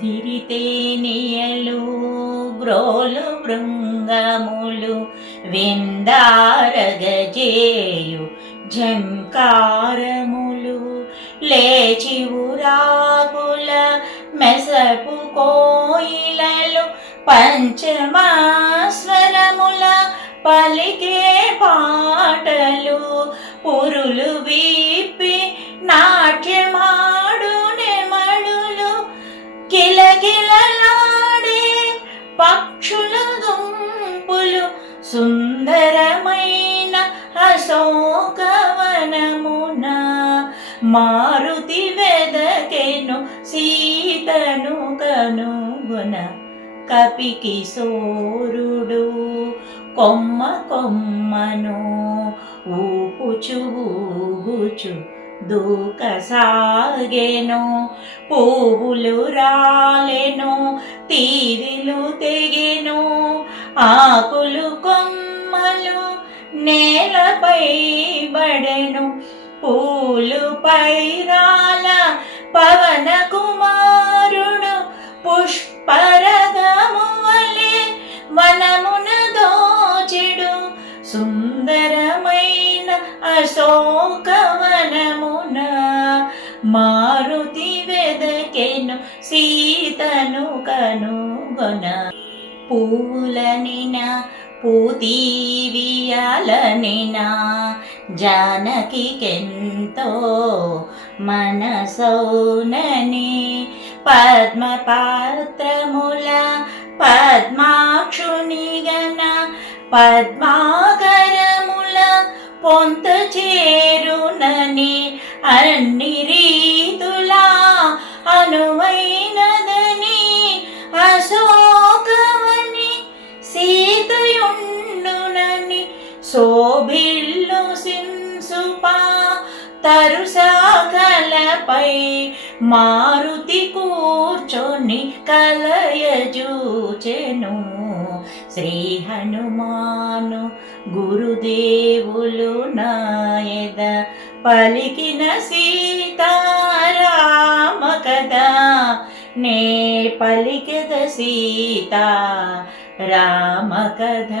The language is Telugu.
దిరితేనియలు గ్రోలు భృంగములు విందారగజేయు ఝంకారములు లేచి ఉరాకుల మెసపు కోయిలలు పంచమాస్వరముల పలికే పాటలు పురులు విప్పి నాట్యమాడు నెమడులు కిలకిలలాడే పక్షుల గుంపులు సుందరమైన అశోకవనమున మారుతి వెదకెను సీతను కనుగొన కపికిశోరుడు కొమ్మ కొమ్మను ఊపుచు ఊగుచు దూకసాగెను పువ్వులు రాలెను తీరిలు తెగెను ఆకులు కొమ్మలు నేలపై బడెను పూలు పైరాల పవన కుమారుడు పుష్పరథము వలె వనమున దోచెడు సుందరమైన అశోకవనమున మారుతి వెదకెను సీతను కనుగొన పూలనిన పూతీవియాలనిన జానకికెంతో మనసౌనని పద్మపాత్రముల పద్మాక్షునిగన పద్మాకరముల పొంత చేరునని అన్ని రీతులా అనువైనదని అశోకవని సీతయుండునని శోభిల్లు సింసుపా తరుసాగలపై మారుతి కూర్చొని కలయజూచెను శ్రీ హనుమాను గురుదేవులు నాయద పలికిన సీతారామ కథ నే పలికెద సీతా రామ కథ.